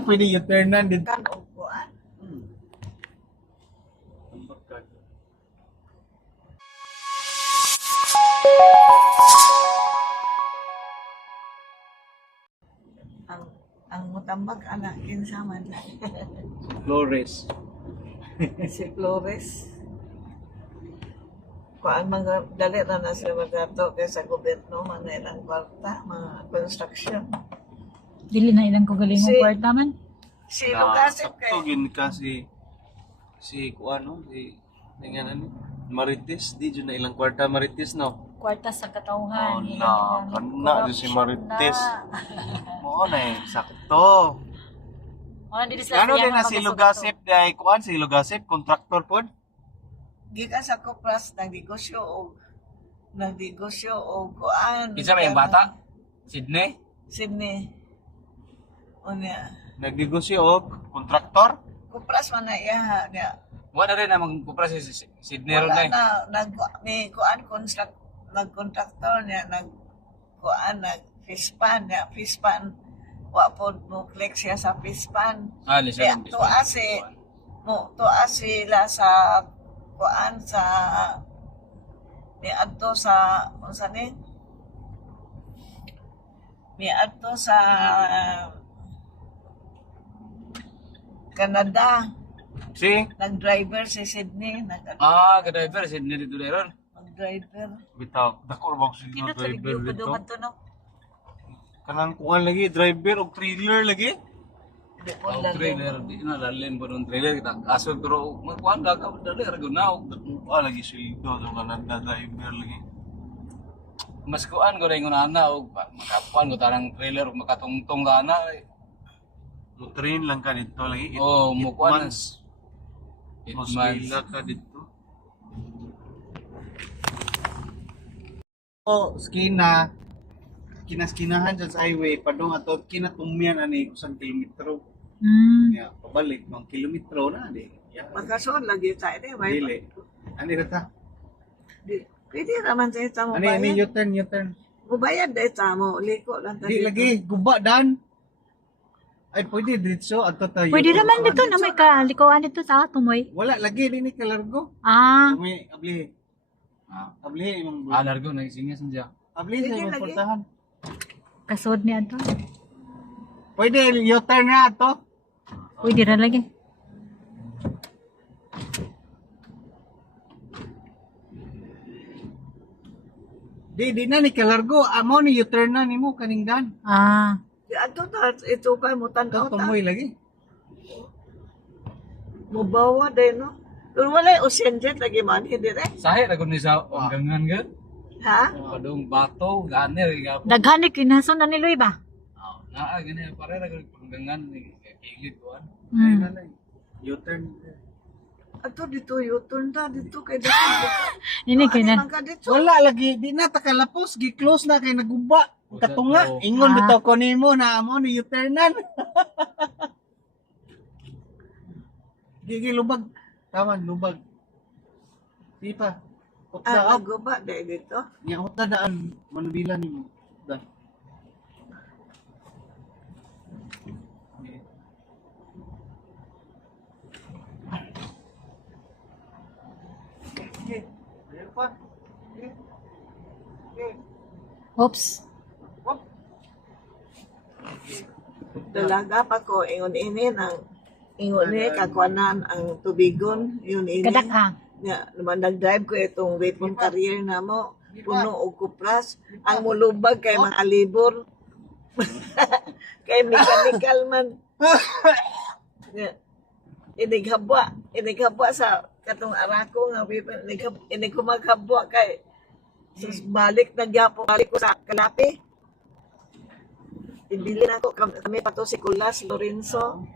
Pwede U-turnan dito. Kan o kuan. Ang mutambag anak kinsa man. Flores. Si Flores. Kuan mga dali na sila magdato kay sa gobyerno mga ilang kwarta, mga construction. Dili na ilang ko galing Si- kwarta man. Si Lucasip kay Tugin ka si kuano, ni Marites, di dyan na ilang kwarta Marites, no? Kwarta sa Oh, katauhan. na, kana di si Marites. Oo na eh, sakto. Wala dili sila Ano siya din na si Lugasip, dahil kuan si Lugasip, contractor po? gikan sa Kupras nagnegosyo og kuan. Kinsa may bata? Sydney? Sydney. Unya. Nagnegosyo og kontraktor? Kupras man na iya niya. Wala rin na magkupra si Sydney ron Wala na. na may kuan nagkontraktor niya fispan wa pod mo click siya sa fispan. Ah, lisa Kaya tuwa sila sa kuan sa ni adto sa unsa ni adto sa Canada. Si? Nag-driver si Sydney, ka-driver, Sydney dito na ron. nag-driver. Bitaw, dako ba si Kino sa driver review ko dito? duman to no. Kanang kuan lagi, driver og trailer lagi? Hindi po Oh, lalo. trailer, di na lalin po ng trailer kita. Asol pero magkuhan ka dali ragunaw. Kuan lagi sildo do Canada driver lagi. Mas kuan ko rin ana og makapuan ko tarang trailer ug makatungtong ka na. Mo train lang ka dito lagi. Oh, mo kuan. months. It Mas months. ka dito. Oh, skina. Kinaskinahan dyan sa highway, padong ato kinatumyan ani kusang kilometro. Ya, pabalik ng kilometro na di. Ya, Magkasoon lagi tayo eh. May dili. Ani rata? pwede naman sa ita mo Ani bayad. U-turn. Mubayad na ita mo. Liko lang Di lagi guba dan. Ay pwede dito ato tayo. Pwede naman dito na may kalikuan dito sa tumoy. Wala lagi ni kalargo. Ah, Kami abli. Abli imong Largo na singas niya. abli sa Pwede imong lagi. portahan. kasod ni ato. Pwede U-turn na ato. Pwede ra lagi. Di na ni kalargo. Amo ni U-turn na nimo kaning dan. Ah, Ato ta ito ka mo Ito tanaw ta. tumoy lagi. Mubawa din no. Pero wala ocean jet lagi man dire. Sahi ra kun ni sa hanggangan gud. Ha? Padung bato ganir ga. daghan ni kinason na ni Luy ba? Naa gani pare ra kun hanggangan kilit kuan. Ay Hmm. na U-turn. Ato dito yuton ta dito kay dito. Ini kina. Ka dito. Wala lagi, di na takalapos, gi-close na kay naguba. Katunga, Oo. ingon Ah. bitaw ko nimo na amo ni U-turnan. Gigi lubag. Tawan, lubag. Di pa. Utda up. Naguba dito. Nya utda daan manubila nimo. Da. Okay. Ayan pa. Okay. Okay. Oops. Dalaga pa ko ingon ini kakwanan ang tubigon yun ini. Kadakha. Ya, naman nag-drive ko itong weapon career na mo. Puno og kupras. Ang mulubag kay mga alibor. Kay mechanical man. Ya. Inighabwa sa katong arako nga weapon. Inig ko maghabwa kay sus balik balik ko sa Kalapi. Ibili na ko kami pa to si Kulas Lorenzo.